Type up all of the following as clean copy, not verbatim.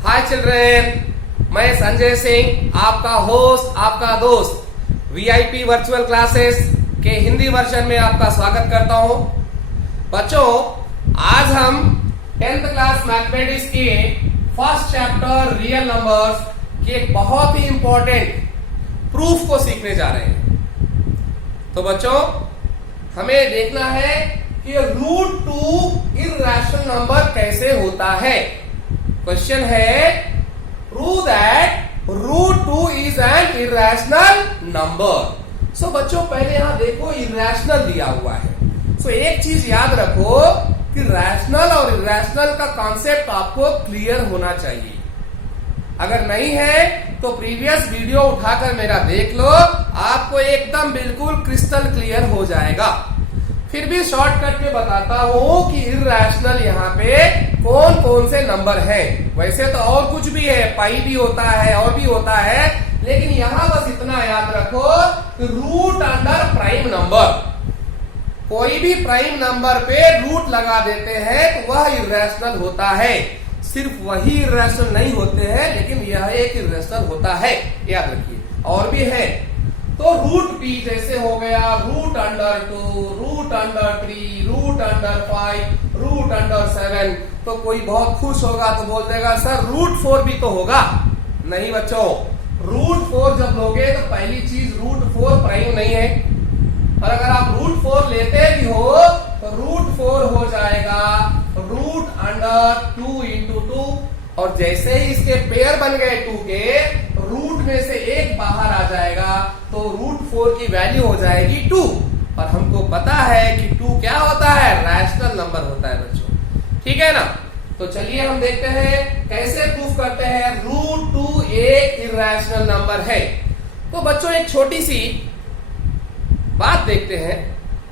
हाय children, मैं संजय सिंह, आपका host, आपका दोस्त वीआईपी वर्चुअल क्लासेस के हिंदी वर्जन में आपका स्वागत करता हूं। बच्चों, आज हम 10th क्लास मैथमेटिक्स के फर्स्ट चैप्टर रियल नंबर्स के एक बहुत ही इंपॉर्टेंट प्रूफ को सीखने जा रहे हैं। तो बच्चों, हमें देखना है कि √2 इर्रेशनल नंबर कैसे होता है। क्वेश्चन है, prove that √2 is an irrational number. So बच्चों, पहले यहां देखो इर्रेशनल दिया हुआ है। सो एक चीज याद रखो कि रैशनल और इर्रेशनल का कॉन्सेप्ट आपको क्लियर होना चाहिए। अगर नहीं है तो प्रीवियस वीडियो उठाकर मेरा देख लो, आपको एकदम बिल्कुल क्रिस्टल क्लियर हो जाएगा। फिर भी शॉर्टकट में बताता हूं कि इर्रेशनल यहाँ पे कौन कौन से नंबर हैं। वैसे तो और कुछ भी है, पाई भी होता है और भी होता है, लेकिन यहां बस इतना याद रखो कि रूट अंडर प्राइम नंबर, कोई भी प्राइम नंबर पे रूट लगा देते हैं तो वह इर्रेशनल होता है। सिर्फ वही इर्रेशनल नहीं होते हैं, लेकिन यह एक इर्रेशनल होता है, याद रखिए। और भी है तो √p जैसे हो गया √2, √3, √5, √7। तो कोई बहुत खुश होगा तो बोल देगा सर √4 भी तो होगा। नहीं बच्चों, √4 जब लोगे तो पहली चीज √4 प्राइम नहीं है, और अगर आप √4 लेते भी हो तो √4 हो जाएगा √2 into 2, और जैसे ही इसके पेयर बन गए 2 के, रूट में से एक बाहर आ जाएगा तो √4 की वैल्यू हो जाएगी 2। और हमको पता है कि 2 क्या होता है, रैशनल नंबर होता है बच्चों, ठीक है ना। तो चलिए हम देखते हैं कैसे प्रूफ करते हैं √2 एक इर्रेशनल नंबर है। तो बच्चों, एक छोटी सी बात देखते हैं।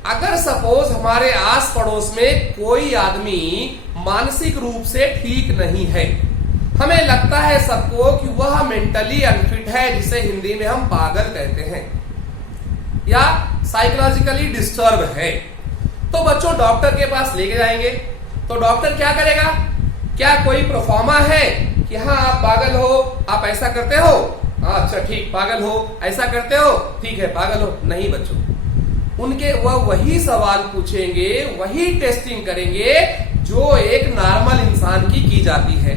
अगर सपोज हमारे आस पड़ोस में कोई आदमी मानसिक रूप से ठीक नहीं है, हमें लगता है सबको कि वह मेंटली अनफिट है, जिसे हिंदी में हम पागल कहते हैं, या साइकोलॉजिकली डिस्टर्ब है। तो बच्चों, डॉक्टर के पास लेके जाएंगे तो डॉक्टर क्या करेगा? क्या कोई प्रोफार्मा है कि हाँ आप पागल हो, आप ऐसा करते हो, हाँ अच्छा ठीक पागल हो, ऐसा करते हो, ठीक है पागल हो? नहीं बच्चों, उनके वह वही सवाल पूछेंगे, वही टेस्टिंग करेंगे जो एक नॉर्मल इंसान की जाती है।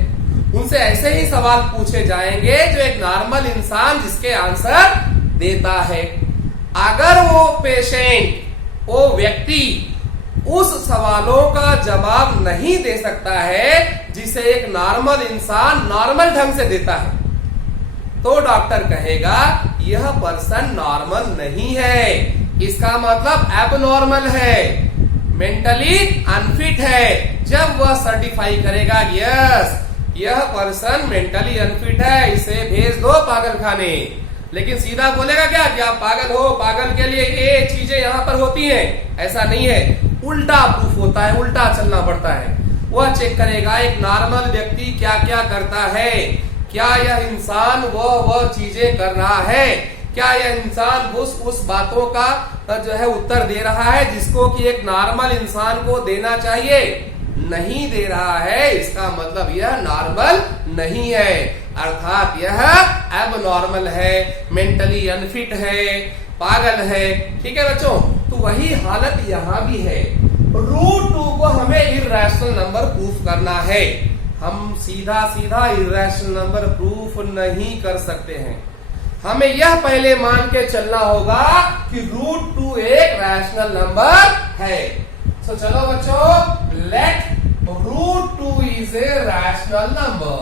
उनसे ऐसे ही सवाल पूछे जाएंगे जो एक नॉर्मल इंसान जिसके आंसर देता है। अगर वो पेशेंट, वो व्यक्ति उस सवालों का जवाब नहीं दे सकता है जिसे एक नॉर्मल इंसान नॉर्मल ढंग से देता है, तो डॉक्टर कहेगा यह पर्सन नॉर्मल नहीं है, इसका मतलब एबनॉर्मल है, मेंटली अनफिट है। जब वह सर्टिफाई करेगा यस यह पर्सन मेंटली अनफिट है, इसे भेज दो पागल खाने, लेकिन सीधा बोलेगा क्या कि आप पागल हो, पागल के लिए ये चीजें यहां पर होती हैं, ऐसा नहीं है। उल्टा प्रूफ होता है, उल्टा चलना पड़ता है। वह चेक करेगा एक नॉर्मल व्यक्ति क्या क्या करता है, क्या यह इंसान वह चीजें कर रहा है, क्या यह इंसान उस बातों का जो है उत्तर दे रहा है जिसको कि एक नॉर्मल इंसान को देना चाहिए, नहीं दे रहा है, इसका मतलब यह नॉर्मल नहीं है, अर्थात यह एबनॉर्मल है, मेंटली अनफिट है, पागल है। ठीक है बच्चों, तो वही हालत यहां भी है। √2 को हमें इर्रेशनल नंबर प्रूफ करना है। हम सीधा सीधा इर्रेशनल नंबर प्रूफ नहीं कर सकते हैं, हमें यह पहले मान के चलना होगा कि √2 एक रैशनल नंबर है। तो चलो बच्चों, let √2 is a rational number.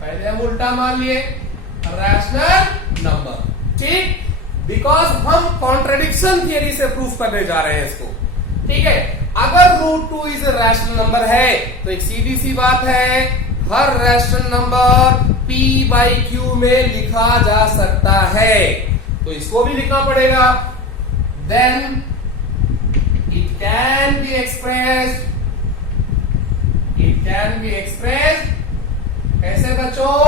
पहले हम उल्टा मान लिए, रैशनल नंबर, ठीक, बिकॉज हम कॉन्ट्रडिक्शन थियरी से प्रूफ करने जा रहे हैं इसको, ठीक है। अगर √2 इज ए रैशनल नंबर है तो एक सीधी सी बात है, हर रैशनल नंबर p/q में लिखा जा सकता है, तो इसको भी लिखना पड़ेगा। Then it can be expressed कैसे बच्चों?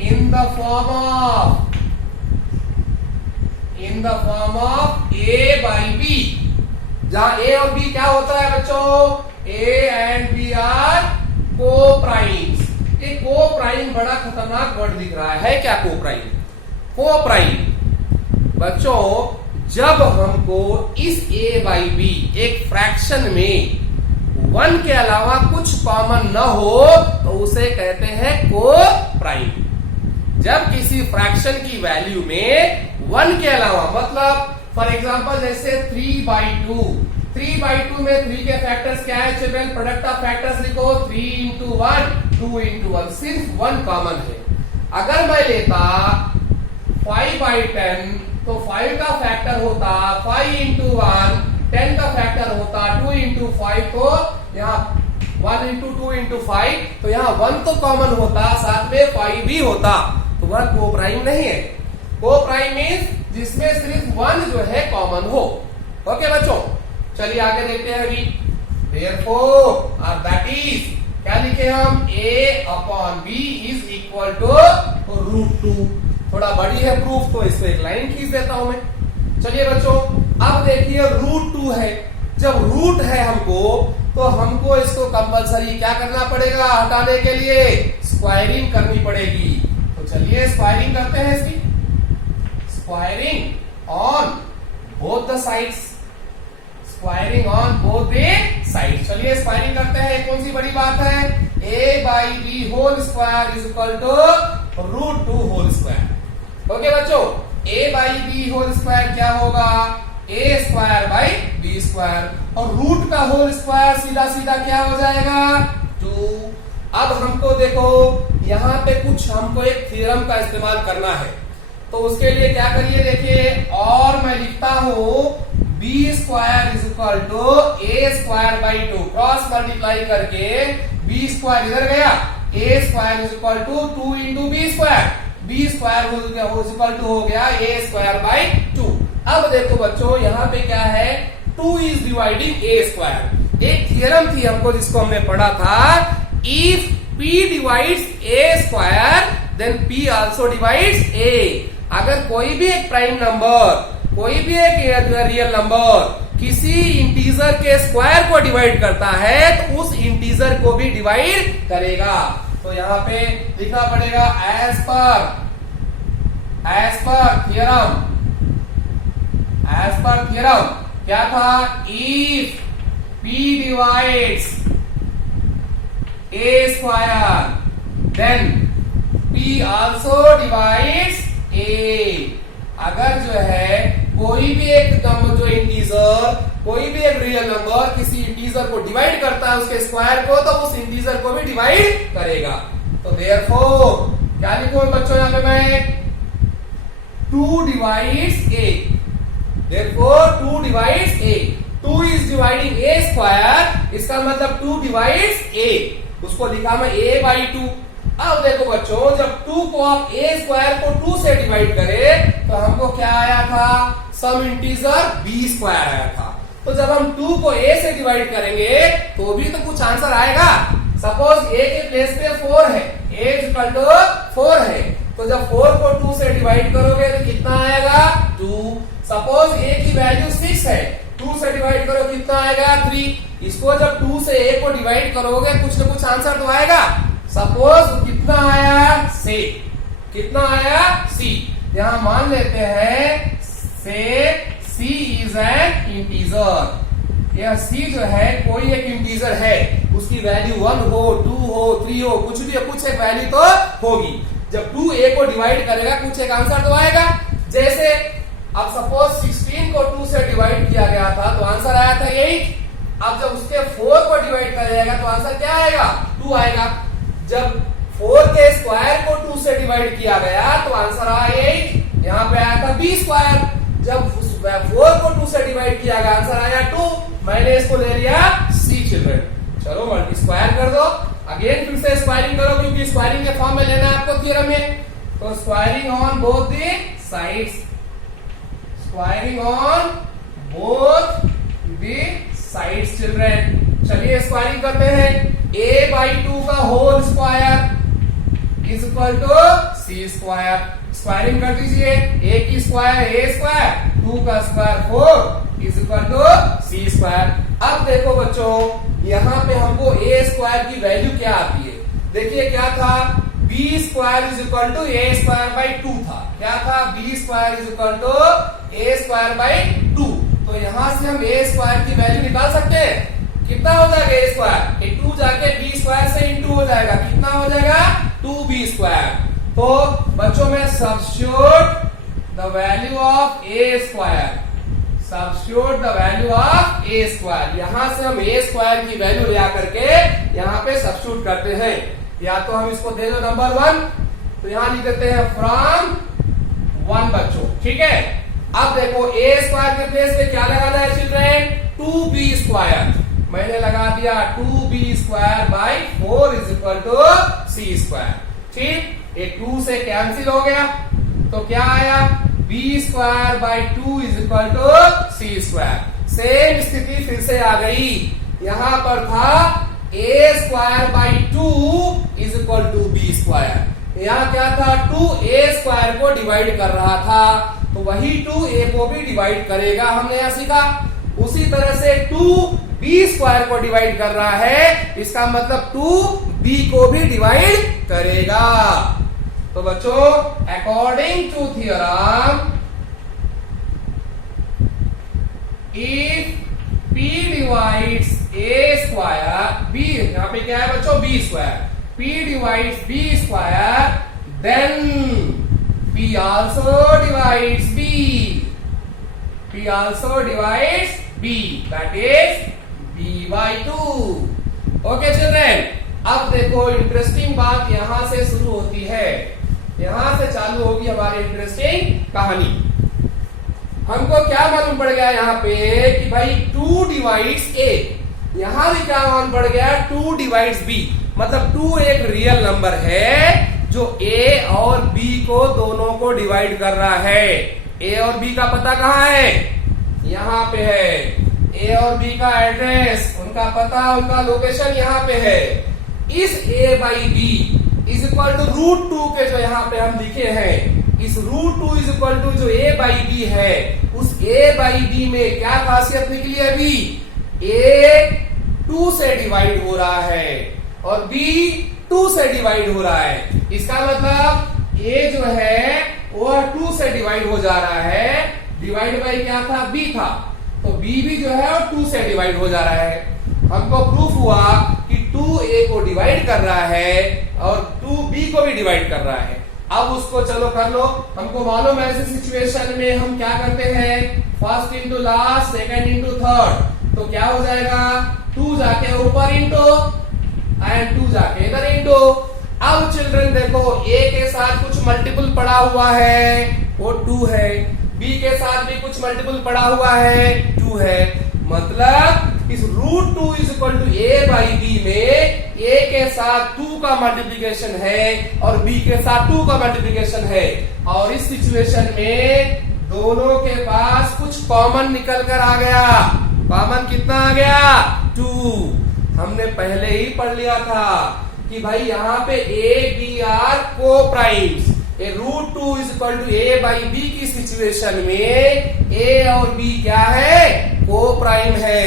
In the form of a/b, जहां a और b क्या होता है बच्चों? a एंड b आर को प्राइम्स। प्राइम बड़ा खतरनाक वर्ड दिख रहा है क्या? को प्राइम। को प्राइम बच्चों, जब हमको इस a बाई बी एक फ्रैक्शन में 1 के अलावा कुछ कॉमन न हो तो उसे कहते हैं को प्राइम। जब किसी फ्रैक्शन की वैल्यू में 1 के अलावा, मतलब फॉर एग्जांपल जैसे 3/2, 3/2 में 3 के फैक्टर्स क्या है चिल्ड्रन? प्रोडक्ट ऑफ फैक्टर्स लिखो 3 into 1, 2 into 1, सिर्फ 1 कॉमन है। अगर मैं लेता 5/10 तो 5 का फैक्टर होता 5 into 1, 10 का फैक्टर होता 2 into 5, तो यहाँ 1 into 2 into 5, तो यहाँ 1 तो कॉमन होता, साथ में 5 भी होता, तो वह को प्राइम नहीं है। को प्राइम मीन्स जिसमें सिर्फ 1 जो है कॉमन हो। ओके बच्चों, चलिए आगे देखते हैं अभी। Therefore, और दैट इज क्या लिखे हम? a/b is equal to √2। थोड़ा बड़ी है प्रूफ, तो इसको एक लाइन खींच देता हूं मैं। चलिए बच्चों, अब देखिए √2 है। जब रूट है हमको, तो हमको इसको कंपलसरी क्या करना पड़ेगा? हटाने के लिए स्क्वायरिंग करनी पड़ेगी। तो चलिए स्क्वायरिंग करते हैं इसकी। Squaring on both the sides, squaring on both the side. चलिए स्क्वायरिंग करते हैं। कौन सी बड़ी बात है? a by b whole square is equal to √2 whole square. Okay बच्चों, a by b whole square क्या होगा? a square by b square, और रूट का होल स्क्वायर सीधा सीधा क्या हो जाएगा? 2। अब हमको देखो यहाँ पे कुछ हमको एक थ्योरम का इस्तेमाल करना है, तो उसके लिए क्या करिए देखिए, और मैं लिखता हूं b square is equal to a square by 2, cross multiply करके बी स्क्वायर इधर गया, a square is equal to 2 into b square, b square equal to हो गया ए स्क्वायर बाई 2। अब देखो बच्चों यहाँ पे क्या है? 2 इज डिवाइडिंग ए स्क्वायर। एक थियरम थी हमको जिसको हमने पढ़ा था, if p divides a square then p also divides a। अगर कोई भी एक प्राइम नंबर, कोई भी एक रियल नंबर किसी इंटीजर के स्क्वायर को डिवाइड करता है तो उस इंटीजर को भी डिवाइड करेगा। तो यहाँ पे लिखना पड़ेगा एज पर थियरम क्या था? If p divides a square then p also divides a। अगर जो है कोई भी एक नंबर जो इंटीजर, कोई भी एक रियल नंबर किसी इंटीजर को डिवाइड करता है उसके स्क्वायर को, तो उस इंटीजर को भी डिवाइड करेगा। तो देयरफॉर क्या लिखूं बच्चों यहाँ पे मैं? 2 divides a। Therefore 2 divides a। 2 is dividing a square, इसका मतलब 2 डिवाइड्स a। उसको लिखा मैं a बाई 2। अब देखो बच्चों, जब 2 को आप a स्क्वायर को 2 से डिवाइड करें तो हमको क्या आया था? सम इंटीजर b स्क्वायर आया था। तो जब हम 2 को a से डिवाइड करेंगे तो भी तो कुछ आंसर आएगा। सपोज a के प्लेस पे 4 है, a इक्वल टू 4 है, तो जब 4 को 2 से डिवाइड करोगे तो कितना आएगा? 2। सपोज a की वैल्यू 6 है, 2 से डिवाइड करो कितना आएगा? 3। इसको जब 2 से a को डिवाइड करोगे कुछ न कुछ आंसर तो आएगा। सपोज कितना आया? C। कितना आया? C। यहां मान लेते हैं से C इज एन इंटीजर। यह C जो है कोई एक इंटीजर है, उसकी वैल्यू 1 हो, 2 हो, 3 हो, कुछ भी कुछ एक वैल्यू तो होगी। जब 2 a को डिवाइड करेगा कुछ एक आंसर तो आएगा। जैसे अब सपोज 16 को 2 से डिवाइड किया गया था तो आंसर आया था 8। अब जब उसके 4 को डिवाइड करेगा तो आंसर क्या आएगा? 2 आएगा। जब 4 के स्क्वायर को 2 से डिवाइड किया गया तो आंसर आया 8। यहाँ पे आया था b स्क्वायर। जब 4 को 2 से डिवाइड किया गया आंसर आया 2। मैंने इसको ले लिया c चिल्ड्रन। चलो मल्टी स्क्वायर कर दो, अगेन फिर से स्क्वायरिंग करो क्योंकि स्क्वायरिंग के फॉर्म में लेना है आपको थ्योरम में। तो squaring on both the sides, squaring on both the sides children. चलिए स्क्वायरिंग करते हैं। a बाई 2 का whole square is equal to c square. Squaring कर दीजिए। a की स्क्वायर a स्क्वायर, 2 का square 4 is equal to c square. अब देखो बच्चों यहाँ पे हमको a स्क्वायर की वैल्यू क्या आती है? देखिए क्या था? b b square is equal to a square by 2 था। क्या था? B square is equal to a square by 2। तो यहां से हम ए स्क्वायर की वैल्यू निकाल सकते हैं। कितना हो जाएगा ए स्क्वायर? ये 2 जाके बी स्क्वायर से इंटू हो जाएगा। कितना हो जाएगा? 2b square. तो बच्चों में substitute the value of A square, substitute the value of A square. यहां से हम ए स्क्वायर की वैल्यू ले आकर के यहां पे सब्स्टिट्यूट करते हैं। या तो हम इसको दे दो नंबर 1, तो यहां लिख देते हैं फ्रॉम 1 बच्चों। ठीक है, अब देखो ए स्क्वायर के प्लेस पे क्या लगाना है चिल्ड्रेन? 2b square. मैंने लगा दिया 2b square by 4 is equal to c square. ठीक, ये 2 से कैंसिल हो गया, तो क्या आया? b square by 2 is equal to c square. Same स्थिति फिर से आ गई। यहां पर था a square by 2 is equal to b square. यहाँ क्या था? 2a स्क्वायर को डिवाइड कर रहा था, तो वही 2a को भी डिवाइड करेगा, हमने यहां सीखा। उसी तरह से 2b स्क्वायर को डिवाइड कर रहा है, इसका मतलब 2b को भी डिवाइड करेगा। तो बच्चों, according to theorem, if p divides a square, b यहाँ पे क्या है बच्चों? b square. p divides b square, then p also divides b. p also divides b, that is b by 2. Okay children, अब देखो इंटरेस्टिंग बात यहां से शुरू होती है। यहां से चालू होगी हमारी इंटरेस्टिंग कहानी। हमको क्या मालूम पड़ गया यहाँ पे कि भाई 2 डिवाइड्स a, यहां भी क्या मालूम पड़ गया? 2 डिवाइड्स b। मतलब 2 एक रियल नंबर है जो a और b को दोनों को डिवाइड कर रहा है। a और b का पता कहाँ है? यहाँ पे है। a और b का एड्रेस, उनका पता, उनका लोकेशन यहाँ पे है। इस a by b is equal to √2 के जो यहाँ पे हम लिखे हैं, इस √2 इज इक्वल टू जो a बाई b है, उस a बाई b में क्या खासियत निकली है? अभी a 2 से डिवाइड हो रहा है और b 2 से डिवाइड हो रहा है। इसका मतलब a जो है वो 2 से डिवाइड हो जा रहा है। डिवाइड बाई क्या था? b था, तो b भी जो है वो 2 से डिवाइड हो जा रहा है। हमको प्रूफ हुआ कि 2a को डिवाइड कर रहा है और 2b को भी डिवाइड कर रहा है। अब उसको चलो कर लो। हमको मालूम है ऐसे सिचुएशन में हम क्या करते हैं? First into last, second into third. तो क्या हो जाएगा? 2 जाके ऊपर इंटू एंड 2 जाके इधर इंटू। अब चिल्ड्रन देखो, a के साथ कुछ मल्टीपल पड़ा हुआ है, वो 2 है। b के साथ भी कुछ मल्टीपल पड़ा हुआ है, 2 है। मतलब इस √2 is equal to a by b में a के साथ 2 का मल्टीप्लीकेशन है और b के साथ 2 का मल्टीप्लीकेशन है। और इस सिचुएशन में दोनों के पास कुछ कॉमन निकल कर आ गया। कॉमन कितना आ गया? 2। हमने पहले ही पढ़ लिया था कि भाई यहाँ पे a b are coprimes. √2 is equal to a by b की सिचुएशन में a और b क्या है? को प्राइम है।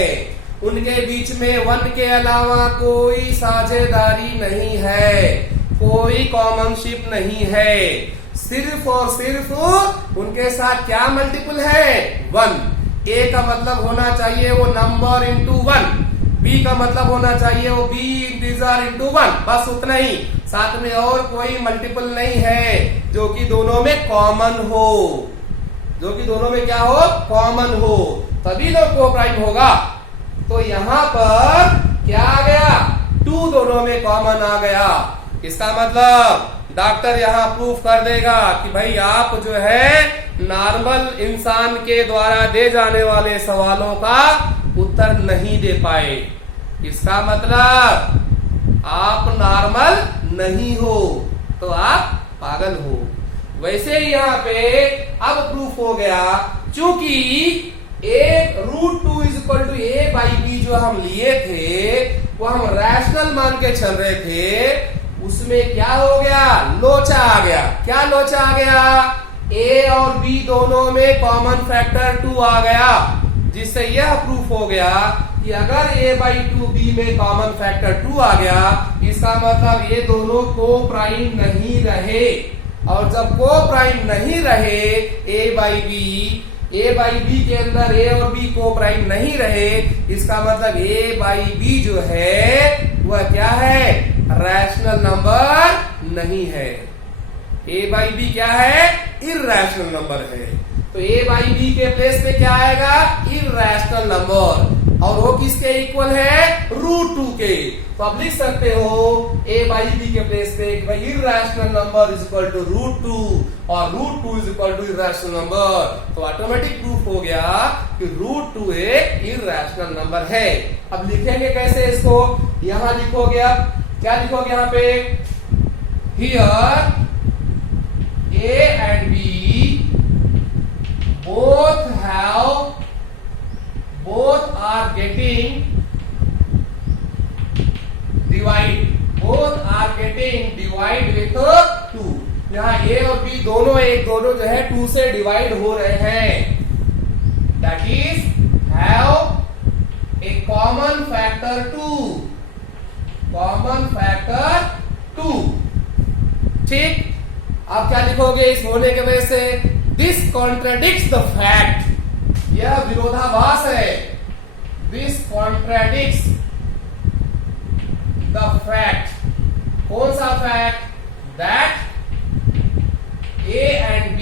उनके बीच में 1 के अलावा कोई साझेदारी नहीं है, कोई कॉमनशिप नहीं है। सिर्फ और सिर्फ उनके साथ क्या मल्टीपल है? 1। a का मतलब होना चाहिए वो नंबर इंटू 1, b का मतलब होना चाहिए वो b इंटीजर इंटू 1, बस उतना ही। साथ में और कोई मल्टीपल नहीं है जो कि दोनों में कॉमन हो, जो कि दोनों में क्या हो? कॉमन हो, तभी लोग को प्राइम होगा। तो यहां पर क्या आ गया? 2 दोनों में कॉमन आ गया। इसका मतलब डॉक्टर यहां प्रूफ कर देगा कि भाई आप जो है नॉर्मल इंसान के द्वारा दे जाने वाले सवालों का उत्तर नहीं दे पाए। इसका मतलब आप नॉर्मल नहीं हो, तो आप पागल हो। वैसे ही यहाँ पे अब प्रूफ हो गया, चूंकि √2 is equal to a by b जो हम लिए थे वो हम रैशनल मान के चल रहे थे, उसमें क्या हो गया? लोचा आ गया। क्या लोचा आ गया? a और b दोनों में कॉमन फैक्टर 2 आ गया, जिससे यह प्रूफ हो गया कि कि अगर a बाई टू बी में कॉमन फैक्टर 2 आ गया, इसका मतलब ये दोनों को प्राइम नहीं रहे। और जब को प्राइम नहीं रहे a बाई बी के अंदर a और b को प्राइम नहीं रहे, इसका मतलब a बाई बी जो है वह क्या है, रैशनल नंबर नहीं है। a बाई बी क्या है, इर्रैशनल नंबर है। तो a बाई बी के प्लेस पे क्या आएगा, इर्रैशनल नंबर, और वो किसके इक्वल है, √2 के। तो आप लिख सकते हो a बाई बी के प्लेस पे इर्रैशनल नंबर इज इक्वल टू √2 और √2 इज इक्वल टू इर्रैशनल नंबर। तो ऑटोमेटिक प्रूफ हो गया कि √2 एक इर्रैशनल नंबर है। अब लिखेंगे कैसे इसको, यहां लिखोगे, अब क्या लिखोगे यहाँ पे, here a and b both are getting divide with 2। यहाँ a और b दोनों जो है 2 से डिवाइड हो रहे हैं। That is have a common factor 2। ठीक, आप क्या लिखोगे इस होने के वजह से, दिस कॉन्ट्राडिक्ट्स द फैक्ट, यह विरोधाभास है। दिस कॉन्ट्राडिक्ट्स द फैक्ट, कौन सा fact, that a and b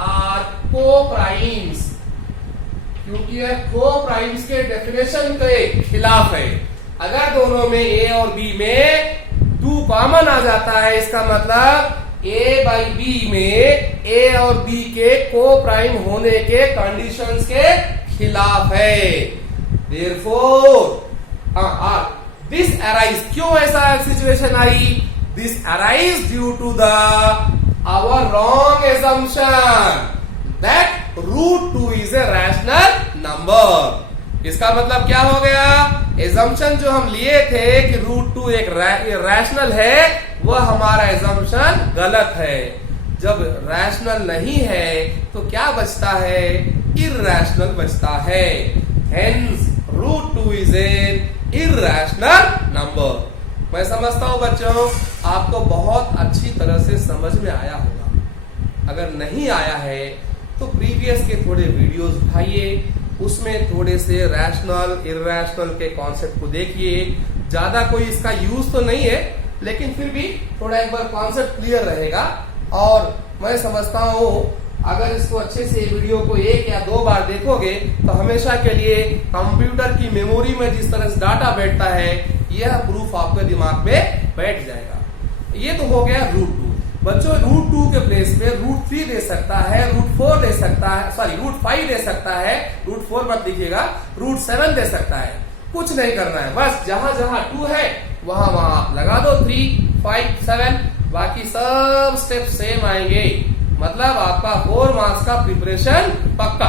are coprimes, क्योंकि यह को-प्राइम्स के डेफिनेशन के खिलाफ है। अगर दोनों में a और b में 2 कॉमन आ जाता है, इसका मतलब a बाई बी में a और b के को प्राइम होने के कंडीशंस के खिलाफ है। देयरफॉर दिस अराइज, क्यों ऐसा सिचुएशन आई, this arise due to the our wrong assumption that √2 is a rational number. इसका मतलब क्या हो गया, एजम्पशन जो हम लिए थे कि √2 एक रैशनल है, वह हमारा एजम्पशन गलत है। जब रैशनल नहीं है तो क्या बचता है, इर्रैशनल बचता है। Hence √2 is an irrational number. मैं समझता हूं बच्चों आपको बहुत अच्छी तरह से समझ में आया होगा। अगर नहीं आया है तो प्रीवियस के थोड़े वीडियोस उठाइए, उसमें थोड़े से रैशनल इर्रैशनल के कॉन्सेप्ट को देखिए। ज्यादा कोई इसका यूज तो नहीं है, लेकिन फिर भी थोड़ा एक बार कॉन्सेप्ट क्लियर रहेगा। और मैं समझता हूँ अगर इसको अच्छे से वीडियो को 1 या 2 बार देखोगे तो हमेशा के लिए कंप्यूटर की मेमोरी में जिस तरह से डाटा बैठता है, यह प्रूफ आपके दिमाग में बैठ जाएगा। ये तो हो गया √2। बच्चों √2 के प्लेस पे √3 दे सकता है, √4 दे सकता है, सॉरी √5 दे सकता है, √4 मत लिखिएगा, √7 दे सकता है। कुछ नहीं करना है, बस जहां जहां 2 है वहां वहां आप लगा दो 3, 5, 7, बाकी सब स्टेप सेम आएंगे। मतलब आपका 4 मार्क्स का प्रिपरेशन पक्का।